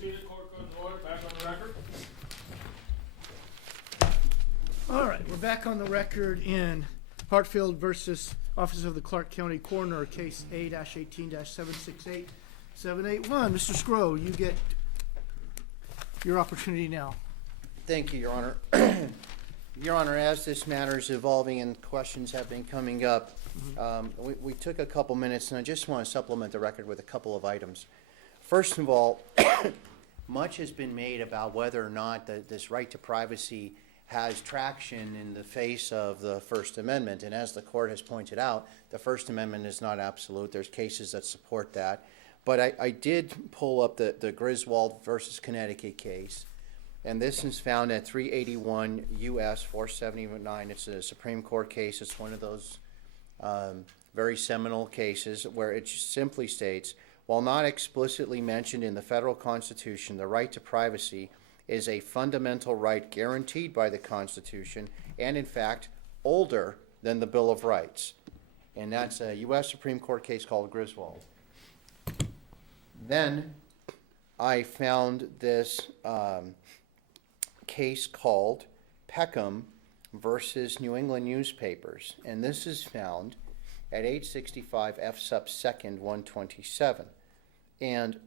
seated. Court goes in order. Back on the record. All right, we're back on the record in Hartfield versus Office of the Clark County Coroner, case A-18-768-781. Mr. Scrow, you get your opportunity now. Thank you, Your Honor. Your Honor, as this matter is evolving and questions have been coming up, we took a couple minutes, and I just want to supplement the record with a couple of items. First of all, much has been made about whether or not this right to privacy has traction in the face of the First Amendment. And as the court has pointed out, the First Amendment is not absolute. There's cases that support that. But I did pull up the Griswold versus Connecticut case. And this is found at 381 U.S. 479. It's a Supreme Court case. It's one of those very seminal cases where it simply states, while not explicitly mentioned in the federal Constitution, the right to privacy is a fundamental right guaranteed by the Constitution and, in fact, older than the Bill of Rights. And that's a U.S. Supreme Court case called Griswold. Then I found this case called Peckham versus New England Newspapers, and this is found at 865 F sub 2nd 127. And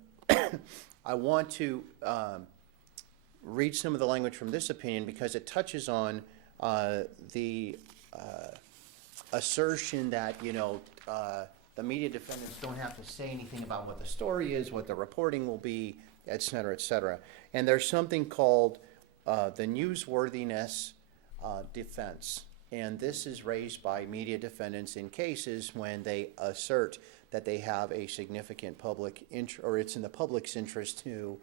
I want to read some of the language from this opinion because it touches on the assertion that, the media defendants don't have to say anything about what the story is, what the reporting will be, et cetera, et cetera. And there's something called the Newsworthiness Defense. And this is raised by media defendants in cases when they assert that they have a significant public interest, or it's in the public's interest to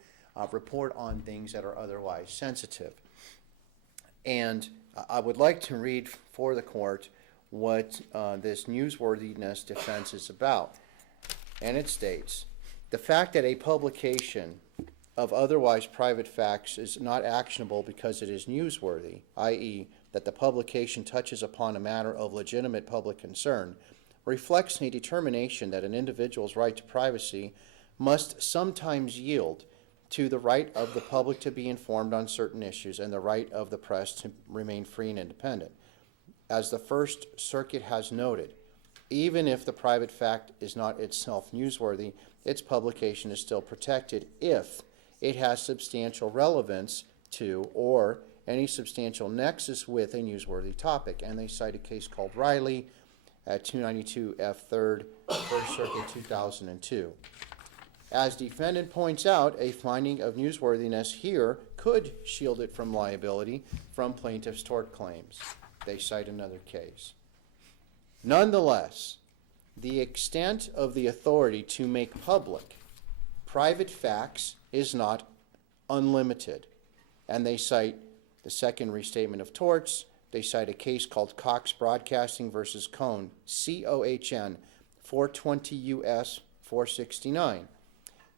report on things that are otherwise sensitive. And I would like to read for the court what this newsworthiness defense is about. And it states, the fact that a publication of otherwise private facts is not actionable because it is newsworthy, i.e., that the publication touches upon a matter of legitimate public concern, reflects a determination that an individual's right to privacy must sometimes yield to the right of the public to be informed on certain issues and the right of the press to remain free and independent. As the First Circuit has noted, even if the private fact is not itself newsworthy, its publication is still protected if it has substantial relevance to or any substantial nexus with a newsworthy topic. And they cite a case called Riley at 292 F 3rd, First Circuit 2002. As defendant points out, a finding of newsworthiness here could shield it from liability from plaintiff's tort claims. They cite another case. Nonetheless, the extent of the authority to make public private facts is not unlimited. And they cite the Second Restatement of Torts. They cite a case called Cox Broadcasting versus Cohn, C-O-H-N, 420 U.S. 469.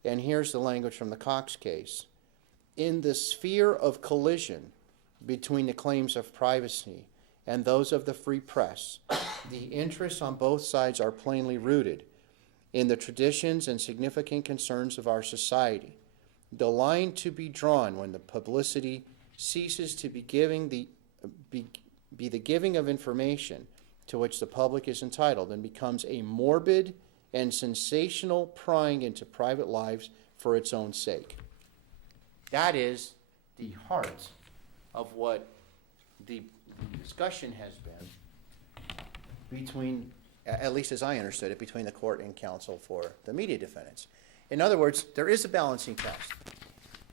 And here's the language from the Cox case. In the sphere of collision between the claims of privacy and those of the free press, the interests on both sides are plainly rooted in the traditions and significant concerns of our society. The line to be drawn when the publicity ceases to be the giving of information to which the public is entitled and becomes a morbid and sensational prying into private lives for its own sake. That is the heart of what the discussion has been between, at least as I understood it, between the court and counsel for the media defendants. In other words, there is a balancing test.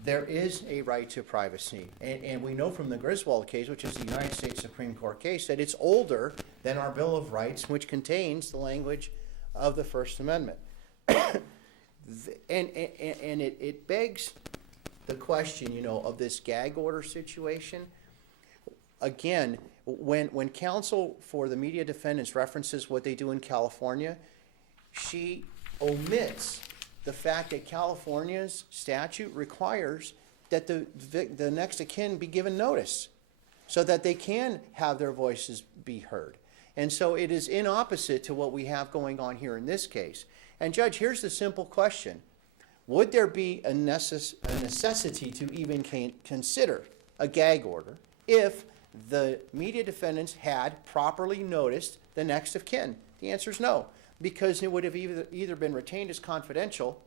There is a right to privacy. And we know from the Griswold case, which is the United States Supreme Court case, that it's older than our Bill of Rights, which contains the language of the First Amendment. and it begs the question, of this gag order situation. Again, when counsel for the media defendants references what they do in California, she omits the fact that California's statute requires that the next of kin be given notice so that they can have their voices be heard. And so it is in opposite to what we have going on here in this case. And Judge, here's the simple question. would there be a necessity to even consider a gag order if the media defendants had properly noticed the next of kin? The answer is no, because it would have either been retained as confidential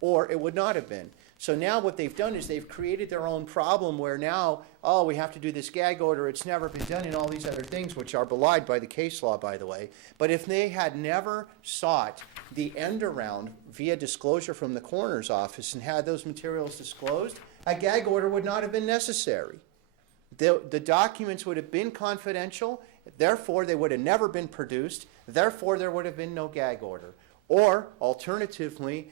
or it would not have been. So now what they've done is they've created their own problem where now, oh, we have to do this gag order, it's never been done, and all these other things, which are belied by the case law, by the way. But if they had never sought the end around via disclosure from the coroner's office and had those materials disclosed, a gag order would not have been necessary. The documents would have been confidential, therefore they would have never been produced, therefore there would have been no gag order. Or, alternatively,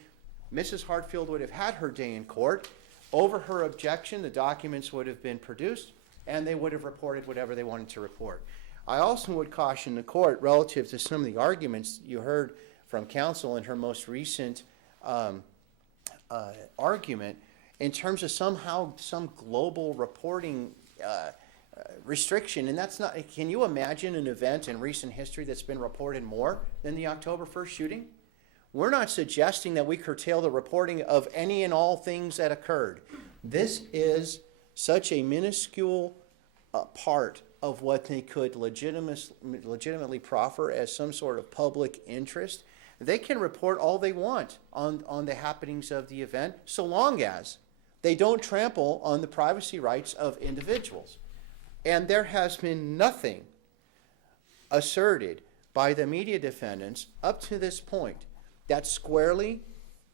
Mrs. Hartfield would have had her day in court. Over her objection, the documents would have been produced, and they would have reported whatever they wanted to report. I also would caution the court relative to some of the arguments you heard from counsel in her most recent argument in terms of somehow some global reporting restriction, and that's not. Can you imagine an event in recent history that's been reported more than the October 1st shooting? We're not suggesting that we curtail the reporting of any and all things that occurred. This is such a minuscule part of what they could legitimately proffer as some sort of public interest. They can report all they want on the happenings of the event, so long as they don't trample on the privacy rights of individuals. And there has been nothing asserted by the media defendants up to this point that squarely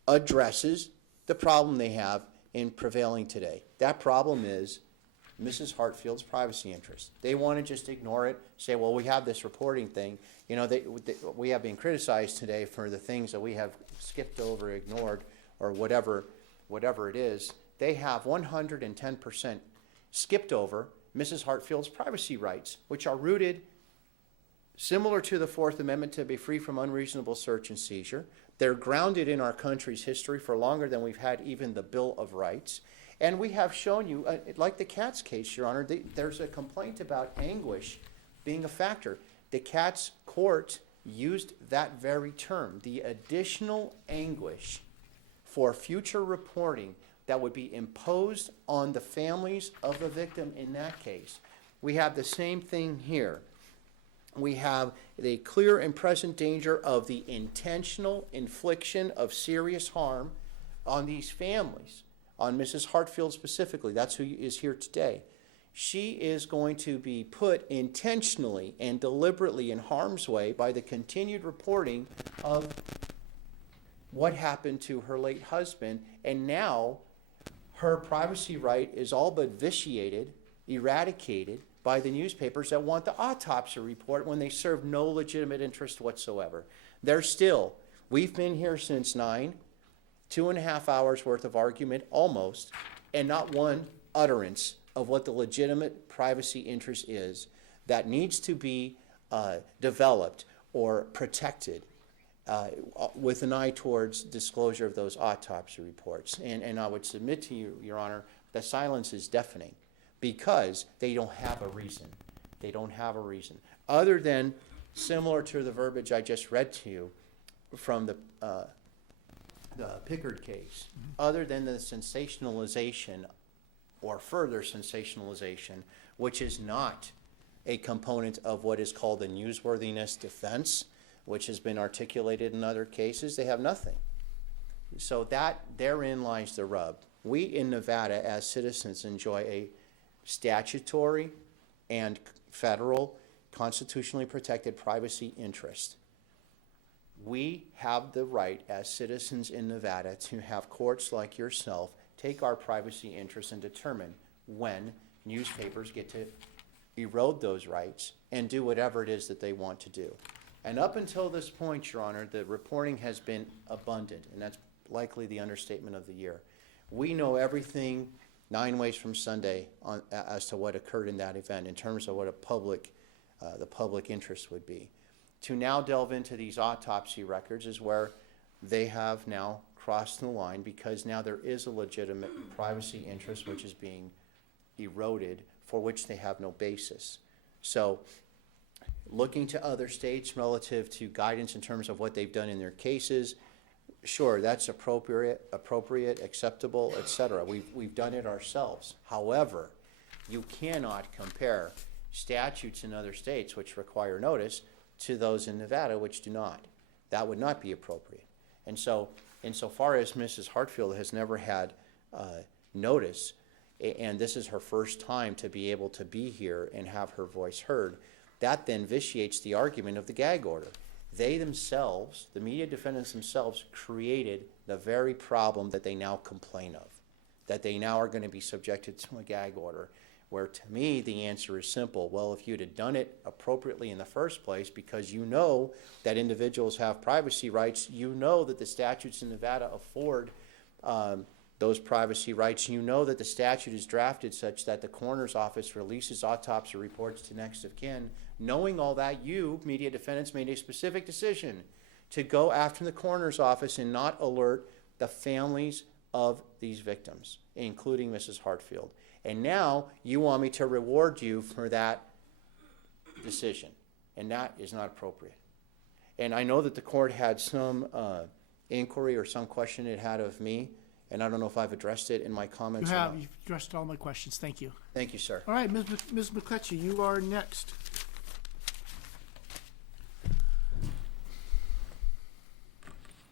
addresses the problem they have in prevailing today. That problem is Mrs. Hartfield's privacy interest. They want to just ignore it, say, well, we have this reporting thing. You know, we have been criticized today for the things that we have skipped over, ignored, or whatever it is. They have 110% skipped over Mrs. Hartfield's privacy rights, which are rooted similar to the Fourth Amendment to be free from unreasonable search and seizure. They're grounded in our country's history for longer than we've had even the Bill of Rights. And we have shown you, like the Katz case, Your Honor, there's a complaint about anguish being a factor. The Katz court used that very term, the additional anguish for future reporting that would be imposed on the families of the victim in that case. We have the same thing here. We have the clear and present danger of the intentional infliction of serious harm on these families, on Mrs. Hartfield specifically. That's who is here today. She is going to be put intentionally and deliberately in harm's way by the continued reporting of what happened to her late husband, and now her privacy right is all but vitiated, eradicated by the newspapers that want the autopsy report when they serve no legitimate interest whatsoever. They're still, we've been here since 9, 2.5 hours worth of argument almost, and not one utterance of what the legitimate privacy interest is that needs to be developed or protected with an eye towards disclosure of those autopsy reports. And I would submit to you, Your Honor, that silence is deafening because they don't have a reason. They don't have a reason. Other than similar to the verbiage I just read to you from the Pickard case, other than the sensationalization or further sensationalization, which is not a component of what is called the newsworthiness defense, which has been articulated in other cases, they have nothing. So that therein lies the rub. We in Nevada as citizens enjoy a statutory and federal constitutionally protected privacy interest. We have the right as citizens in Nevada to have courts like yourself take our privacy interests and determine when newspapers get to erode those rights and do whatever it is that they want to do. And up until this point, Your Honor, the reporting has been abundant, and that's likely the understatement of the year. We know everything 9 ways from Sunday as to what occurred in that event in terms of what the public interest would be. To now delve into these autopsy records is where they have now crossed the line, because now there is a legitimate privacy interest which is being eroded, for which they have no basis. So looking to other states relative to guidance in terms of what they've done in their cases, Sure, that's appropriate, acceptable, etc. We've done it ourselves. However, you cannot compare statutes in other states which require notice to those in Nevada which do not. That would not be appropriate. And so, insofar as Mrs. Hartfield has never had notice, and this is her first time to be able to be here and have her voice heard, that then vitiates the argument of the gag order. They themselves, the media defendants themselves, created the very problem that they now complain of, that they now are going to be subjected to a gag order, where to me the answer is simple. Well, if you'd have done it appropriately in the first place, because you know that individuals have privacy rights, you know that the statutes in Nevada afford those privacy rights, you know that the statute is drafted such that the coroner's office releases autopsy reports to next of kin. Knowing all that, you, media defendants, made a specific decision to go after the coroner's office and not alert the families of these victims, including Mrs. Hartfield. And now you want me to reward you for that decision, and that is not appropriate. And I know that the court had some inquiry or some question it had of me, and I don't know if I've addressed it in my comments. You have. You've addressed all my questions. Thank you. Thank you, sir. All right, Ms. McCletchie, you are next.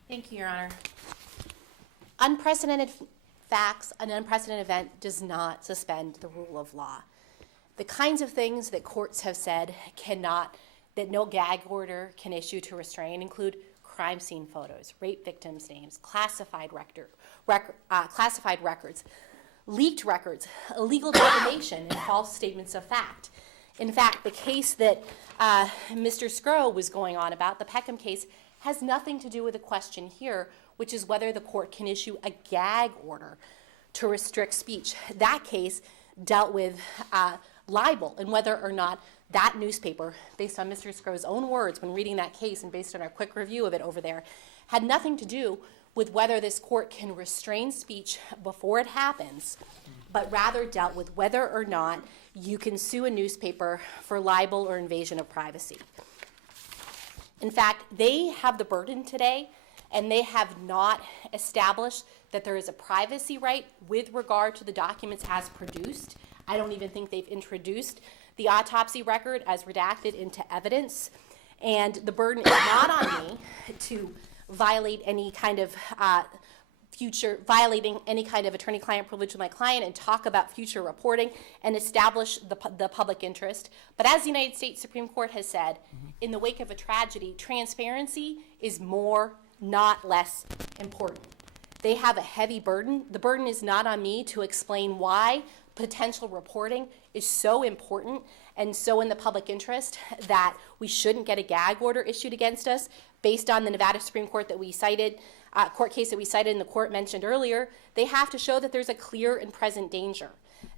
Thank you, Your Honor. Unprecedented facts, an unprecedented event does not suspend the rule of law. The kinds of things that courts have said that no gag order can issue to restrain include crime scene photos, rape victims' names, classified records, leaked records, illegal defamation, and false statements of fact. In fact, the case that Mr. Scrow was going on about, the Peckham case, has nothing to do with the question here, which is whether the court can issue a gag order to restrict speech. That case dealt with libel and whether or not that newspaper, based on Mr. Scrow's own words when reading that case and based on our quick review of it over there, had nothing to do with whether this court can restrain speech before it happens, but rather dealt with whether or not you can sue a newspaper for libel or invasion of privacy. In fact, they have the burden today, and they have not established that there is a privacy right with regard to the documents as produced. I don't even think they've introduced the autopsy record as redacted into evidence. And the burden is not on me to violate any kind of violating any kind of attorney-client privilege with my client and talk about future reporting and establish the public interest. But as the United States Supreme Court has said, in the wake of a tragedy, transparency is more, not less important. They have a heavy burden. The burden is not on me to explain why potential reporting is so important and so in the public interest that we shouldn't get a gag order issued against us based on the Nevada Supreme Court that we cited, court case that we cited and the court mentioned earlier. They have to show that there's a clear and present danger.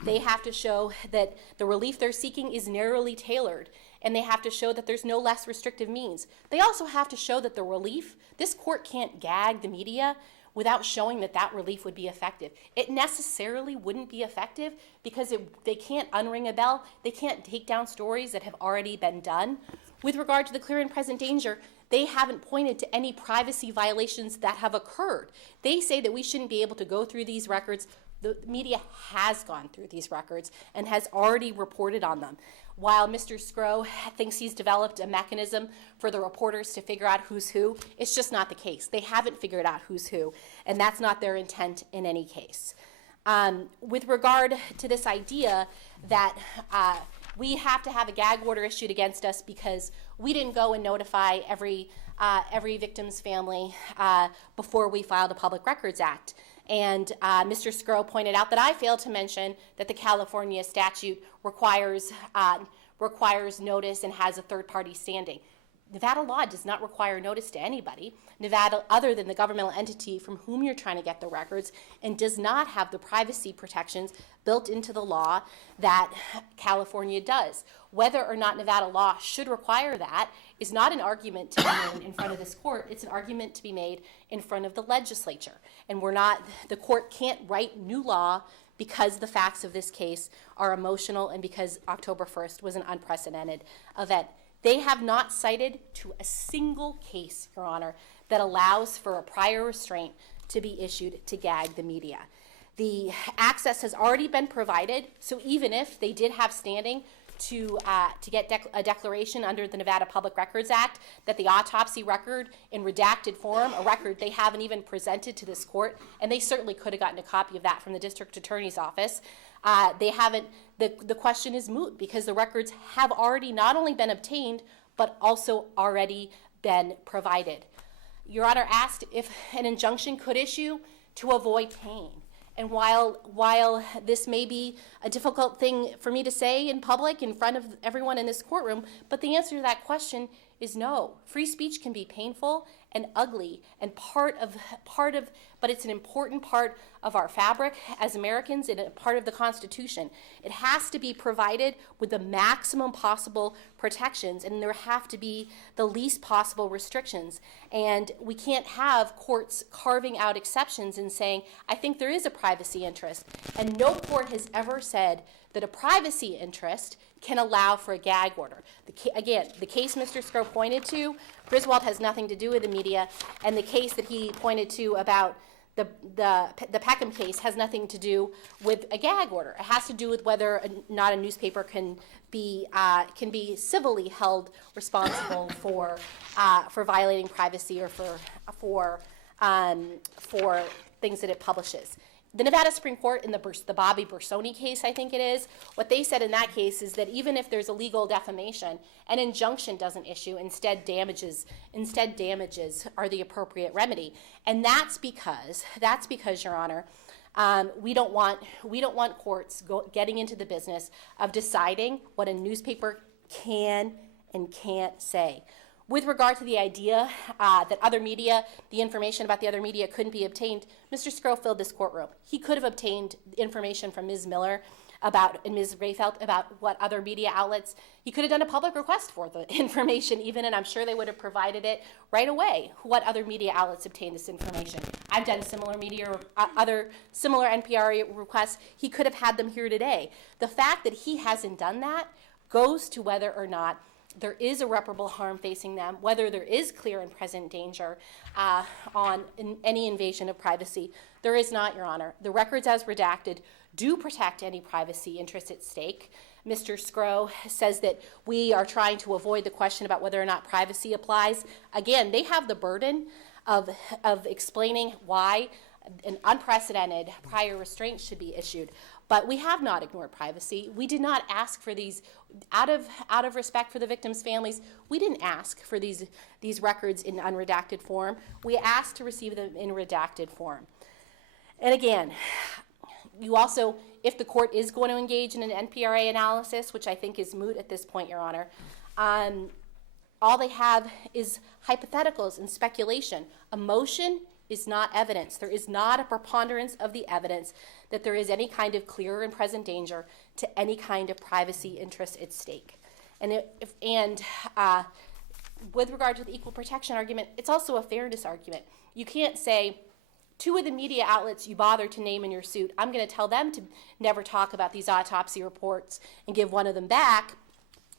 They have to show that the relief they're seeking is narrowly tailored, and they have to show that there's no less restrictive means. They also have to show that the relief, this court can't gag the media without showing that that relief would be effective. It necessarily wouldn't be effective because they can't unring a bell. They can't take down stories that have already been done. With regard to the clear and present danger, they haven't pointed to any privacy violations that have occurred. They say that we shouldn't be able to go through these records. The media has gone through these records and has already reported on them. While Mr. Scrow thinks he's developed a mechanism for the reporters to figure out who's who, it's just not the case. They haven't figured out who's who, and that's not their intent in any case. With regard to this idea that we have to have a gag order issued against us because we didn't go and notify every victim's family before we filed a Public Records Act. And Mr. Scrow pointed out that I failed to mention that the California statute requires notice and has a third-party standing. Nevada law does not require notice to anybody, Nevada, other than the governmental entity from whom you're trying to get the records, and does not have the privacy protections built into the law that California does. Whether or not Nevada law should require that is not an argument to be made in front of this court. It's an argument to be made in front of the legislature. And the court can't write new law because the facts of this case are emotional and because October 1st was an unprecedented event. They have not cited to a single case, Your Honor, that allows for a prior restraint to be issued to gag the media. The access has already been provided, so even if they did have standing to get a declaration under the Nevada Public Records Act that the autopsy record in redacted form, a record they haven't even presented to this court, and they certainly could have gotten a copy of that from the district attorney's office, they haven't. The question is moot because the records have already not only been obtained, but also already been provided. Your Honor asked if an injunction could issue to avoid pain. And while this may be a difficult thing for me to say in public in front of everyone in this courtroom, but the answer to that question is no. Free speech can be painful and ugly and but it's an important part of our fabric as Americans and a part of the Constitution. It has to be provided with the maximum possible protections, and there have to be the least possible restrictions. And we can't have courts carving out exceptions and saying, I think there is a privacy interest. And no court has ever said that a privacy interest can allow for a gag order. Again, the case Mr. Scotti pointed to, Griswold has nothing to do with the media, and the case that he pointed to about the Peckham case has nothing to do with a gag order. It has to do with whether or not a newspaper can be civilly held responsible for violating privacy or for things that it publishes. The Nevada Supreme Court in the Bobby Bersoni case, I think it is, what they said in that case is that even if there's a legal defamation, an injunction doesn't issue. Instead, damages are the appropriate remedy, and that's because, Your Honor, we don't want courts getting into the business of deciding what a newspaper can and can't say. With regard to the idea that the information about the other media couldn't be obtained, Mr. Scotti filled this courtroom. He could have obtained information from Ms. Miller and Ms. Rayfelt about what other media outlets. He could have done a public request for the information even, and I'm sure they would have provided it right away, what other media outlets obtained this information. I've done other similar NPR requests. He could have had them here today. The fact that he hasn't done that goes to whether or not there is irreparable harm facing them, whether there is clear and present danger in any invasion of privacy. There is not, Your Honor. The records as redacted do protect any privacy interest at stake. Mr. Scotti says that we are trying to avoid the question about whether or not privacy applies. Again, they have the burden of explaining why an unprecedented prior restraint should be issued. But we have not ignored privacy. We did not ask for these, out of respect for the victims' families, we didn't ask for these records in unredacted form. We asked to receive them in redacted form. And again, you also, if the court is going to engage in an NPRA analysis, which I think is moot at this point, Your Honor, all they have is hypotheticals and speculation. Emotion is not evidence. There is not a preponderance of the evidence that there is any kind of clear and present danger to any kind of privacy interest at stake. And with regard to the equal protection argument, it's also a fairness argument. You can't say, two of the media outlets you bothered to name in your suit, I'm going to tell them to never talk about these autopsy reports and give one of them back,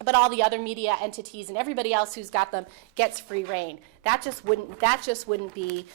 but all the other media entities and everybody else who's got them gets free reign. That just wouldn't be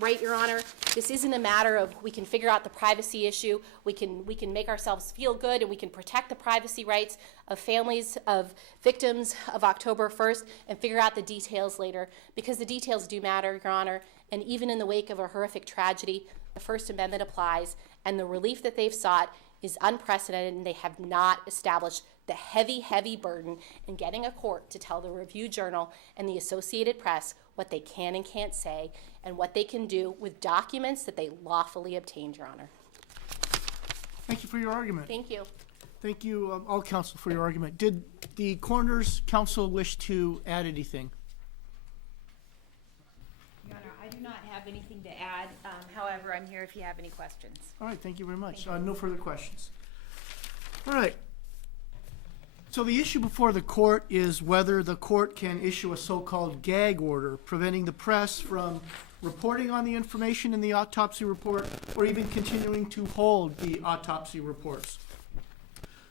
right, Your Honor. This isn't a matter of we can figure out the privacy issue, we can make ourselves feel good, and we can protect the privacy rights of families of victims of October 1st and figure out the details later, because the details do matter, Your Honor. And even in the wake of a horrific tragedy, the First Amendment applies, and the relief that they've sought is unprecedented, and they have not established the heavy, heavy burden in getting a court to tell the Review-Journal and the Associated Press what they can and can't say and what they can do with documents that they lawfully obtained, Your Honor. Thank you for your argument. Thank you. Thank you, all counsel, for your argument. Did the coroner's counsel wish to add anything? Your Honor, I do not have anything to add. However, I'm here if you have any questions. All right, thank you very much. No further questions. All right. So the issue before the court is whether the court can issue a so-called gag order preventing the press from reporting on the information in the autopsy report or even continuing to hold the autopsy reports.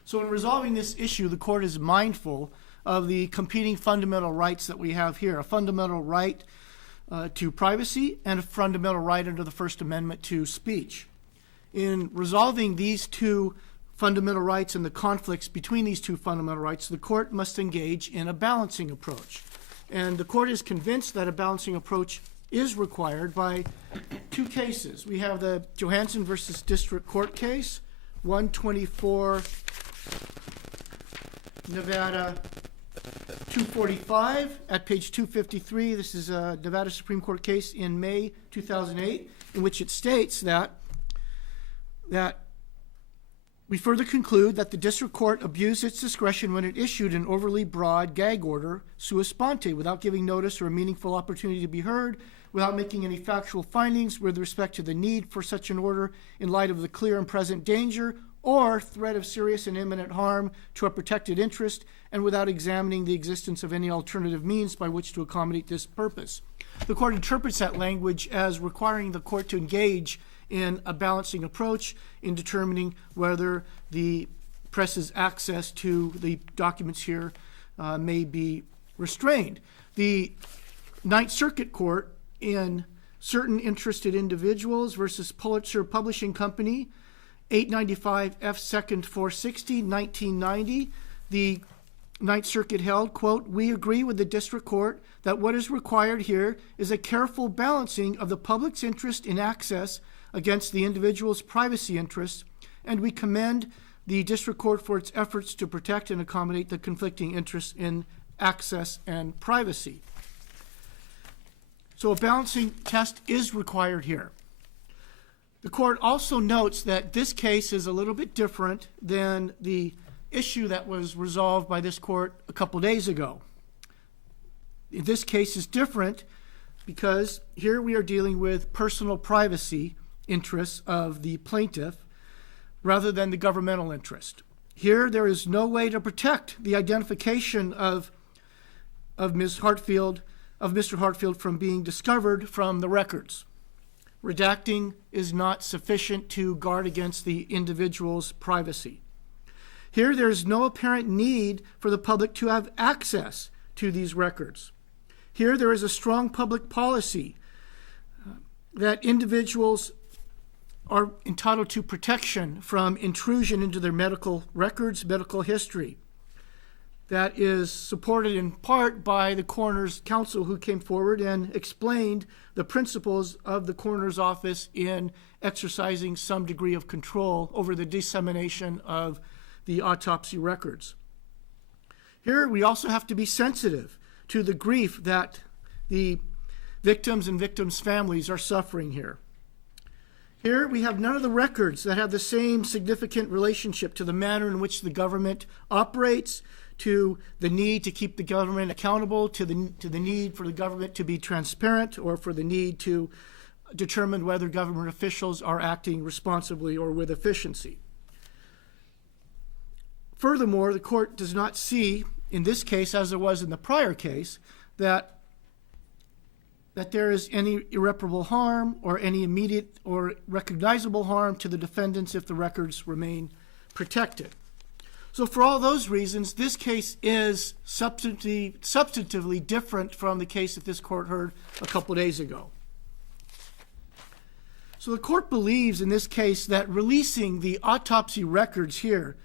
So in resolving this issue, the court is mindful of the competing fundamental rights that we have here. A fundamental right to privacy and a fundamental right under the First Amendment to speech. In resolving these two fundamental rights and the conflicts between these two fundamental rights, the court must engage in a balancing approach. And the court is convinced that a balancing approach is required by two cases. We have the Johansson versus District Court case, 124 Nevada 245 at page 253. This is a Nevada Supreme Court case in May 2008, in which it states that we further conclude that the district court abused its discretion when it issued an overly broad gag order sua sponte, without giving notice or a meaningful opportunity to be heard, without making any factual findings with respect to the need for such an order in light of the clear and present danger or threat of serious and imminent harm to a protected interest, and without examining the existence of any alternative means by which to accommodate this purpose. The court interprets that language as requiring the court to engage in a balancing approach in determining whether the press's access to the documents here may be restrained. The Ninth Circuit Court in Certain Interested Individuals versus Pulitzer Publishing Company, 895 F. 2nd 460, 1990, the Ninth Circuit held, quote, "We agree with the district court that what is required here is a careful balancing of the public's interest in access against the individual's privacy interests, and we commend the district court for its efforts to protect and accommodate the conflicting interests in access and privacy." So a balancing test is required here. The court also notes that this case is a little bit different than the issue that was resolved by this court a couple days ago. This case is different because here we are dealing with personal privacy interests of the plaintiff rather than the governmental interest. Here there is no way to protect the identification of Ms. Hartfield, of Mr. Hartfield, from being discovered from the records. Redacting is not sufficient to guard against the individual's privacy. Here there is no apparent need for the public to have access to these records. Here there is a strong public policy that individuals are entitled to protection from intrusion into their medical records, medical history. That is supported in part by the coroner's counsel, who came forward and explained the principles of the coroner's office in exercising some degree of control over the dissemination of the autopsy records. Here we also have to be sensitive to the grief that the victims and victims' families are suffering here. Here we have none of the records that have the same significant relationship to the manner in which the government operates, to the need to keep the government accountable, to the need for the government to be transparent, or for the need to determine whether government officials are acting responsibly or with efficiency. Furthermore, the court does not see, in this case as it was in the prior case, that there is any irreparable harm or any immediate or recognizable harm to the defendants if the records remain protected. So for all those reasons, this case is substantively different from the case that this court heard a couple days ago. So the court believes in this case that releasing the autopsy records here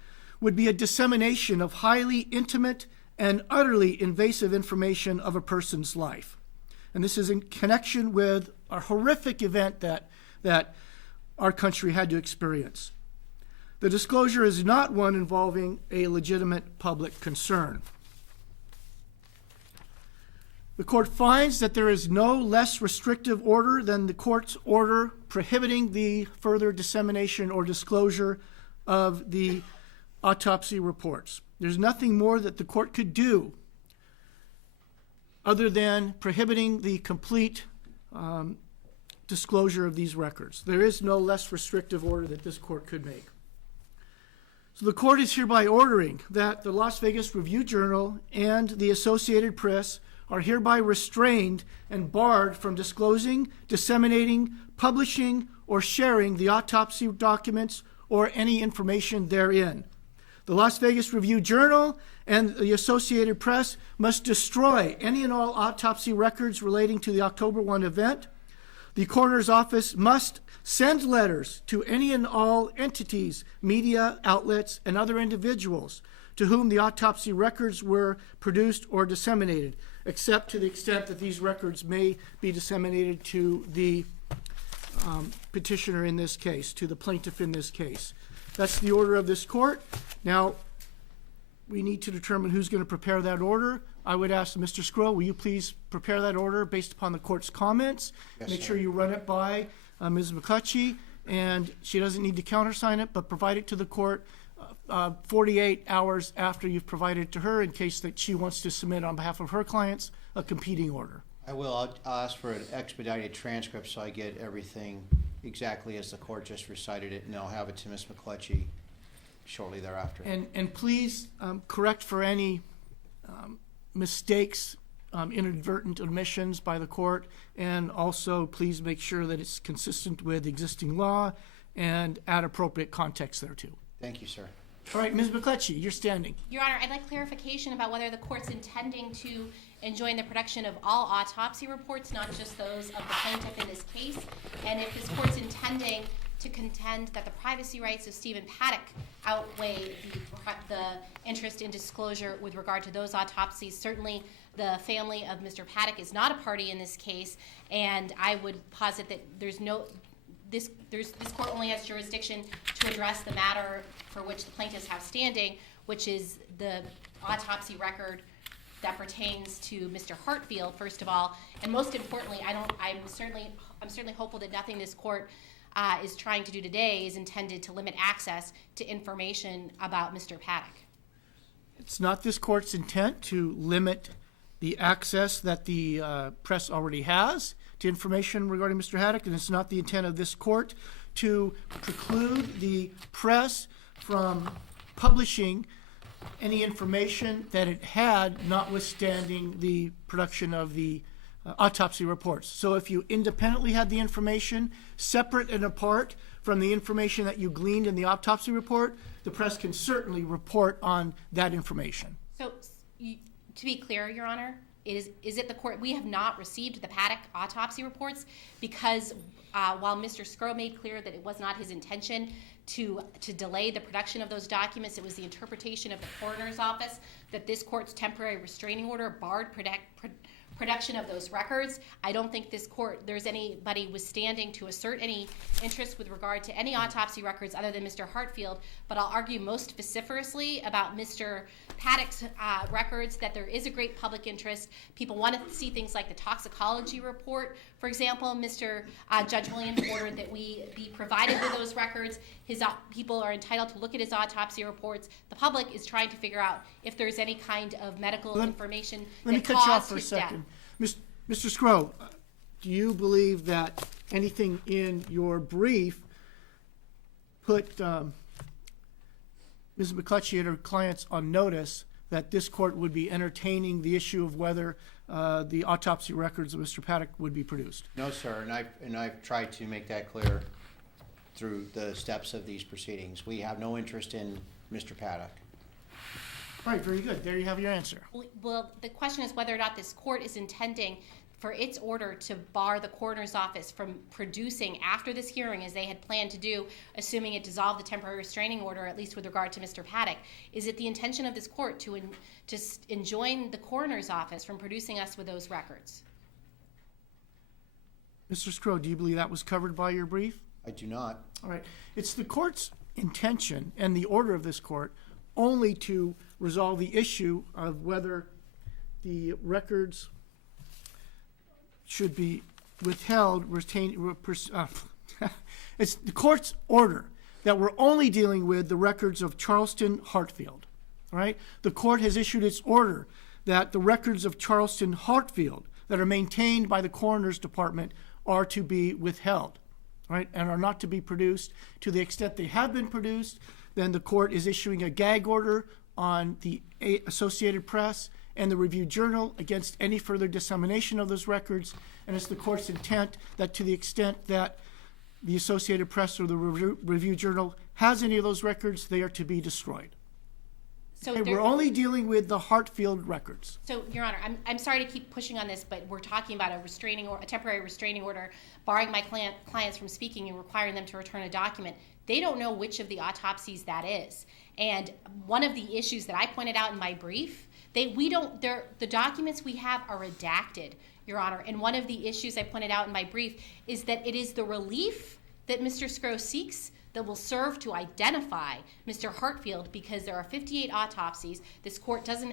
would be a dissemination of highly intimate and utterly invasive information of a person's life. And this is in connection with a horrific event that our country had to experience. The disclosure is not one involving a legitimate public concern. The court finds that there is no less restrictive order than the court's order prohibiting the further dissemination or disclosure of the autopsy reports. There's nothing more that the court could do other than prohibiting the complete disclosure of these records. There is no less restrictive order that this court could make. So the court is hereby ordering that the Las Vegas Review-Journal and the Associated Press are hereby restrained and barred from disclosing, disseminating, publishing, or sharing the autopsy documents or any information therein. The Las Vegas Review-Journal and the Associated Press must destroy any and all autopsy records relating to the October 1 event. The coroner's office must send letters to any and all entities, media outlets, and other individuals to whom the autopsy records were produced or disseminated, except to the extent that these records may be disseminated to the petitioner in this case, to the plaintiff in this case. That's the order of this court. Now, we need to determine who's going to prepare that order. I would ask Mr. Scrow, will you please prepare that order based upon the court's comments? Yes, Make sir. sure you run it by Ms. McCutcheon, and she doesn't need to countersign it, but provide it to the court 48 hours after you've provided it to her in case that she wants to submit on behalf of her clients a competing order. I will. I'll ask for an expedited transcript so I get everything exactly as the court just recited it, and I'll have it to Ms. McClutchy shortly thereafter. And please correct for any mistakes, inadvertent omissions by the court, and also please make sure that it's consistent with existing law and add appropriate context there too. Thank you, sir. All right, Ms. McClutchy, you're standing. Your Honor, I'd like clarification about whether the court's intending to enjoin the production of all autopsy reports, not just those of the plaintiff in this case, and if this court's intending to contend that the privacy rights of Stephen Paddock outweigh the interest in disclosure with regard to those autopsies. Certainly, the family of Mr. Paddock is not a party in this case, and I would posit that this court only has jurisdiction to address the matter for which the plaintiffs have standing, which is the autopsy record that pertains to Mr. Hartfield, first of all, and most importantly, I'm certainly hopeful that nothing this court is trying to do today is intended to limit access to information about Mr. Paddock. It's not this court's intent to limit the access that the press already has to information regarding Mr. Haddock, and it's not the intent of this court to preclude the press from publishing any information that it had, notwithstanding the production of the autopsy reports. So if you independently had the information separate and apart from the information that you gleaned in the autopsy report, the press can certainly report on that information. So, to be clear, Your Honor, is it the court? We have not received the Paddock autopsy reports because while Mr. Scrow made clear that it was not his intention to delay the production of those documents, it was the interpretation of the coroner's office that this court's temporary restraining order barred production of those records. I don't think there's anybody withstanding to assert any interest with regard to any autopsy records other than Mr. Hartfield, but I'll argue most vociferously about Mr. Paddock's records that there is a great public interest. People want to see things like the toxicology report. For example, Judge Williams ordered that we be provided with those records. People are entitled to look at his autopsy reports. The public is trying to figure out if there's any kind of medical information Let me that cut you off caused for a his death. second. Mr. Scrow, do you believe that anything in your brief put Ms. McClutchy and her clients on notice that this court would be entertaining the issue of whether the autopsy records of Mr. Paddock would be produced? No, sir, and I've tried to make that clear through the steps of these proceedings. We have no interest in Mr. Paddock. All right, very good. There you have your answer. Well, the question is whether or not this court is intending for its order to bar the coroner's office from producing after this hearing, as they had planned to do, assuming it dissolved the temporary restraining order, at least with regard to Mr. Paddock. Is it the intention of this court to enjoin the coroner's office from producing us with those records? Mr. Scrow, do you believe that was covered by your brief? I do not. All right. It's the court's intention and the order of this court only to resolve the issue of whether the records should be withheld, retained. It's the court's order that we're only dealing with the records of Charleston Hartfield. All right? The court has issued its order that the records of Charleston Hartfield that are maintained by the coroner's department are to be withheld, right, and are not to be produced. To the extent they have been produced, then the court is issuing a gag order on the Associated Press and the Review-Journal against any further dissemination of those records, and it's the court's intent that to the extent that the Associated Press or the Review-Journal has any of those records, they are to be destroyed. So Hey, there- we're only dealing with the Hartfield records. So, Your Honor, I'm sorry to keep pushing on this, but we're talking about a temporary restraining order barring my clients from speaking and requiring them to return a document. They don't know which of the autopsies that is. And one of the issues that I pointed out in my brief, the documents we have are redacted, Your Honor. And one of the issues I pointed out in my brief is that it is the relief that Mr. Scrow seeks that will serve to identify Mr. Hartfield, because there are 58 autopsies. This court there's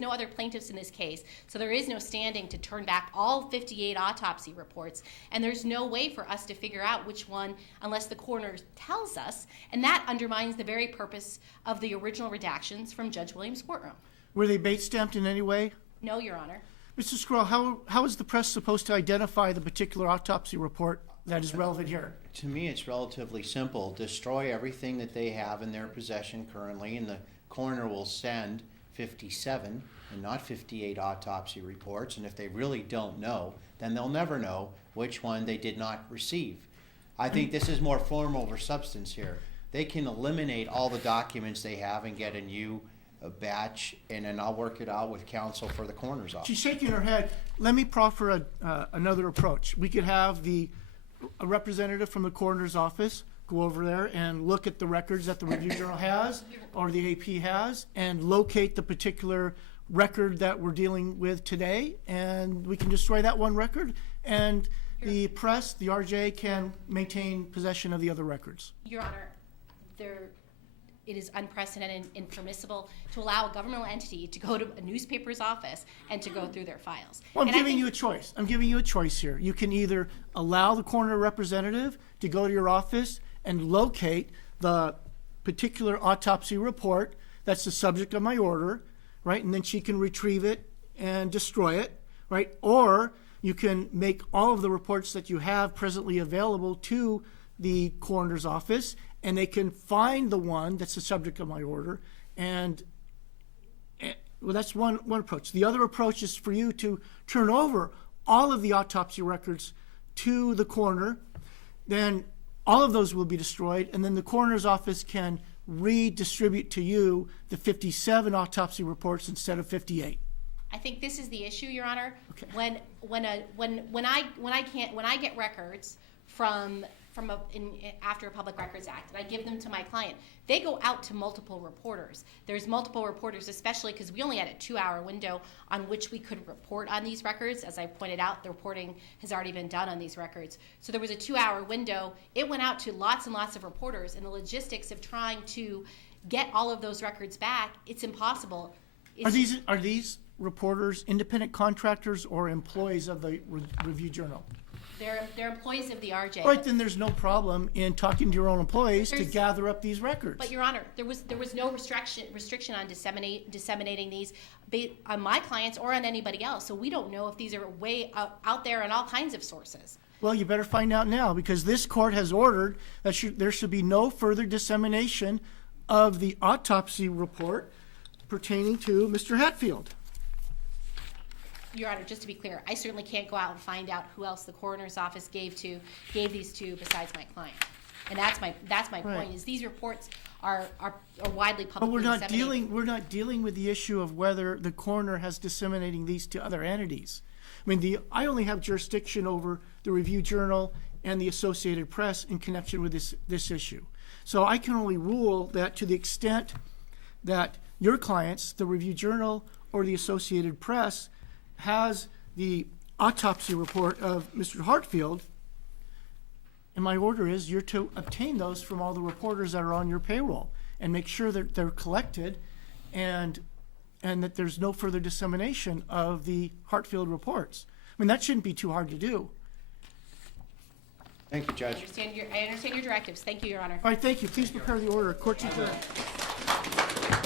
no other plaintiffs in this case, so there is no standing to turn back all 58 autopsy reports, and there's no way for us to figure out which one unless the coroner tells us, and that undermines the very purpose of the original redactions from Judge Williams' courtroom. Were they bait stamped in any way? No, Your Honor. Mr. Scroll, how is the press supposed to identify the particular autopsy report that is relevant here? To me, it's relatively simple. Destroy everything that they have in their possession currently, and the coroner will send 57 and not 58 autopsy reports. And if they really don't know, then they'll never know which one they did not receive. I think this is more form over substance here. They can eliminate all the documents they have and get a new batch, and then I'll work it out with counsel for the coroner's office. She's shaking her head. Let me proffer another approach. We could have a representative from the coroner's office go over there and look at the records that the Review Journal has or the AP has and locate the particular record that we're dealing with today, and we can destroy that one record, and the press, the RJ, can maintain possession of the other records. Your Honor, it is unprecedented and impermissible to allow a governmental entity to go to a newspaper's office and to go through their files. Well, I'm And I giving think- you a choice. I'm giving you a choice here. You can either allow the coroner representative to go to your office and locate the particular autopsy report that's the subject of my order, right? And then she can retrieve it and destroy it, right? Or you can make all of the reports that you have presently available to the coroner's office, and they can find the one that's the subject of my order. And well, that's one approach. The other approach is for you to turn over all of the autopsy records to the coroner. Then all of those will be destroyed, and then the coroner's office can redistribute to you the 57 autopsy reports instead of 58. I think this is the issue, Your Honor. Okay. When I get records after a Public Records Act, and I give them to my client, they go out to multiple reporters. There's multiple reporters, especially because we only had a 2-hour window on which we could report on these records. As I pointed out, the reporting has already been done on these records. So there was a 2-hour window. It went out to lots and lots of reporters, and the logistics of trying to get all of those records back, it's impossible. Are these reporters independent contractors or employees of the Review Journal? They're employees of the RJ. Right, then there's no problem in talking to your own employees to There's- gather up these records. But Your Honor, there was no restriction on disseminating these on my clients or on anybody else. So we don't know if these are way out there on all kinds of sources. Well, you better find out now, because this court has ordered that there should be no further dissemination of the autopsy report pertaining to Mr. Hatfield. Your Honor, just to be clear, I certainly can't go out and find out who else the coroner's office gave these to besides my client. And that's my Right. point, is these reports are widely But publicly disseminated. we're not dealing with the issue of whether the coroner has disseminating these to other entities. I mean, I only have jurisdiction over the Review Journal and the Associated Press in connection with this issue. So I can only rule that to the extent that your clients, the Review Journal or the Associated Press, has the autopsy report of Mr. Hartfield, and my order is you're to obtain those from all the reporters that are on your payroll and make sure that they're collected and that there's no further dissemination of the Hartfield reports. I mean, that shouldn't be too hard to do. Thank you, I Judge. understand your directives. Thank you, Your Honor. All right, thank you. Please prepare the order. Court's adjourned.